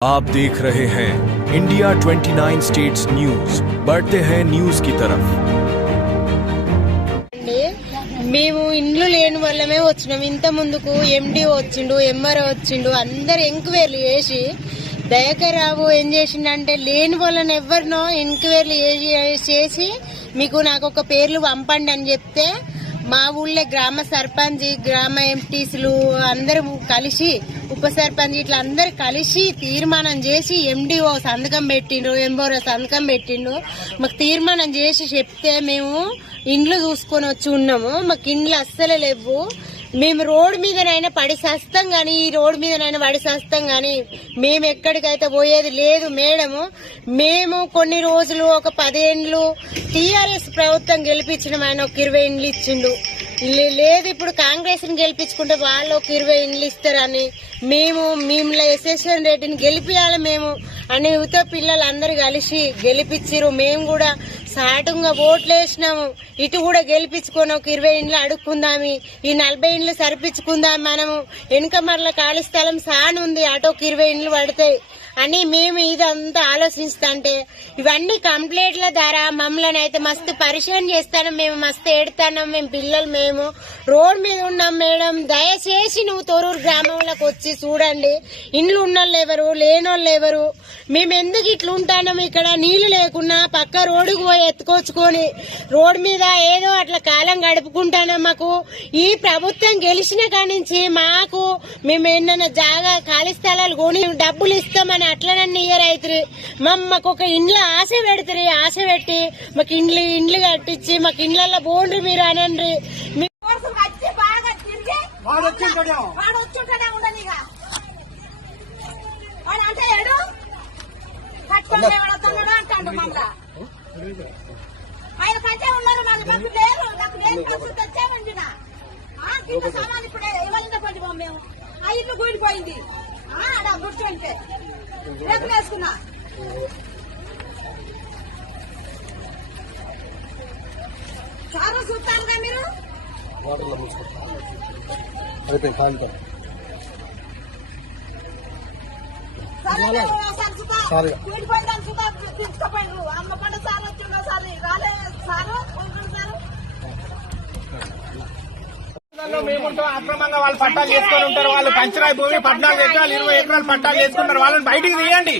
आप देख रहे हैं इंडिया 29 स्टेट्स न्यूज। बढ़ते हैं न्यूज की तरफ। మేము ఇండ్లు లేని వాళ్ళమే వచ్చినాం. ఇంత ముందుకు ఎండి వచ్చిండు, ఎంఆర్ఓ వచ్చిండు, అందరు ఎంక్వైరీలు చేసి దయాకర్రావు ఏం చేసిండంటే లేని వాళ్ళని ఎవరినో ఎంక్వైరీలు చేసి మీకు నాకు ఒక పేర్లు పంపండి అని చెప్తే మా ఊళ్ళో గ్రామ సర్పంచ్, గ్రామ ఎంపీసీలు అందరూ కలిసి, ఉప సర్పంచ్ ఇట్లా అందరు కలిసి తీర్మానం చేసి ఎండిఓ సంతకం పెట్టిండ్రు, ఎంఆర్ఓ సంతకం పెట్టిండు. మాకు తీర్మానం చేసి చెప్తే మేము ఇండ్లు చూసుకొని వచ్చి ఉన్నాము. మాకు ఇండ్లు అస్సలే లేవు. మేము రోడ్డు మీదనైనా పడి సస్తాం గాని, ఈ రోడ్డు మీదనైనా పడి సస్తాం గాని మేము ఎక్కడికైతే పోయేది లేదు మేడము. మేము కొన్ని రోజులు ఒక 10 ఏండ్లు టీఆర్ఎస్ ప్రభుత్వం గెలిపించిన ఆయన ఒక 20 ఇండ్లు ఇచ్చిండు. లేదు ఇప్పుడు కాంగ్రెస్ ని గెలిపించుకుంటే వాళ్ళు ఒక 20 ఇండ్లు ఇస్తారని మేము ఎస్ఎస్ఎన్ రెడ్డిని గెలిపియాలి మేము అని యువత పిల్లలు అందరు కలిసి గెలిపించారు. మేము కూడా సాటుగా ఓట్లు వేసినాము. ఇటు కూడా గెలిపించుకొని ఒక 20 ఇండ్లు అడుక్కుందామి, ఈ 40 ఇండ్లు సరిపించుకుందాం. మనము వెనుక మరల ఖాళీ స్థలం సాను ఉంది, అటు ఒక 20 ఇండ్లు పడతాయి అని మేము ఇదంతా ఆలోచిస్తుంటే ఇవన్నీ కంప్లైంట్ల ద్వారా మమ్మల్ని అయితే మస్తు పరిశాన్ చేస్తాను. మేము మస్తు ఏడుతాం. మేము పిల్లలు మేము రోడ్ మీద ఉన్నాం మేడం. దయచేసి నువ్వు తొరూరు గ్రామంలోకి వచ్చి చూడండి. ఇండ్లు ఉన్నోళ్ళు ఎవరు, లేనోళ్ళు ఎవరు, మేము ఎందుకు ఇట్లా ఉంటాం. ఇక్కడ నీళ్లు లేకున్నా పక్క రోడ్డుకు పోయి ఎత్తుకొచ్చుకొని రోడ్డు మీద ఏదో అట్లా కాలం గడుపుకుంటాను. మాకు ఈ ప్రభుత్వం గెలిచిన కానించి మాకు మేము ఏమన్నా జాగా ఖాళీ స్థలాలు కొని డబ్బులు ఇస్తామని అట్లనన్నీ ఇయర్ అవుతుంది. మాకు ఒక ఇండ్ల ఆశ పెడతారు. ఆశ పెట్టి మాకు ఇండ్లు కట్టించి మాకు ఇండ్లలో బోండ్రి మీరు అనండి. ఆయన పంచే ఉన్నారు, నాకు లేరు, నాకు లేని పరిస్థితి వచ్చామండి. ఇంత సామాన్ ఇప్పుడే ఇవ్వాలంటే కొంచెం మేము ఆ ఇల్లు కూలిపోయింది. ఆడ గుర్తుంటే రేపు వేసుకున్నా చాలా చూస్తారుగా మీరు. కూలిపోయిందని చూద్దా తీసుకుపోయారు. అమ్మ పంట సార్ వచ్చిందో సార్ రాలే సారు మేముంటాం. అక్రమంగా వాళ్ళు పట్టాలు చేసుకొని ఉంటారు. వాళ్ళు పంచరాయి భూమి 14 ఎకరాలు 20 ఎకరాలు పట్టాలు చేసుకుంటారు. వాళ్ళని బయటికి తీయండి.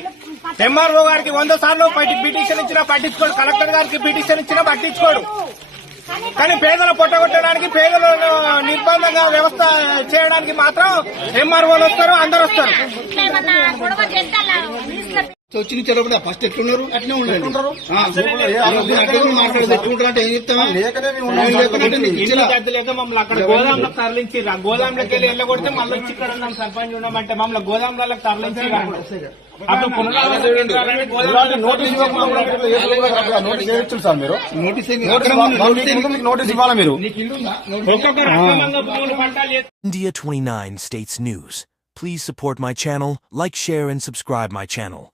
ఎంఆర్ఓ గారికి 100 సార్లు పిటిషన్ ఇచ్చినా పట్టించుకోడు, కలెక్టర్ గారికి పిటిషన్ ఇచ్చినా పట్టించుకోడు. కానీ పేదలు పొట్టగొట్టడానికి, పేదలు నిర్బంధంగా వ్యవస్థ చేయడానికి మాత్రం ఎంఆర్ఓలు వస్తారు, అందరు వస్తారు. వచ్చి నుంచి ఫస్ట్ ఎట్లున్నారు అట్నే ఉండండి. మాట్లాడదు ఎట్లుంటారు అంటే ఏం చెప్తామా లేక మమ్మల్ని అక్కడ గోదాంలకు తరలించి, గోదాంలోకి వెళ్ళి వెళ్ళగొడితే మళ్ళీ వచ్చి ఇక్కడ ఉన్నాం సర్పంచ్ ఉన్నామంటే మమ్మల్ని గోదాంలకు తరలించి నోటీస్ ఇవ్వాలి మీరు. ఒక్కొక్కరు అక్రమంగా భూములు పట్టాలు. India 29 States News. Please support my channel, like, share and subscribe my channel.